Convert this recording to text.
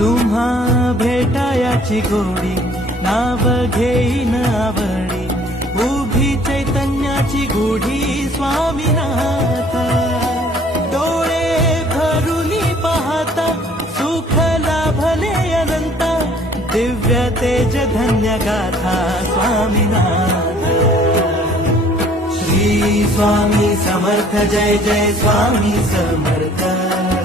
तुम्हा भेटायाची गोडी नाव घेईन आवडी उभी चैतन्याची गुढी स्वामीनाथ डोळे भरुनी पाहता सुख लाभले अनंत दिव्य तेज धन्य गाथा स्वामीनाथ श्री स्वामी समर्थ जय जय स्वामी समर्थ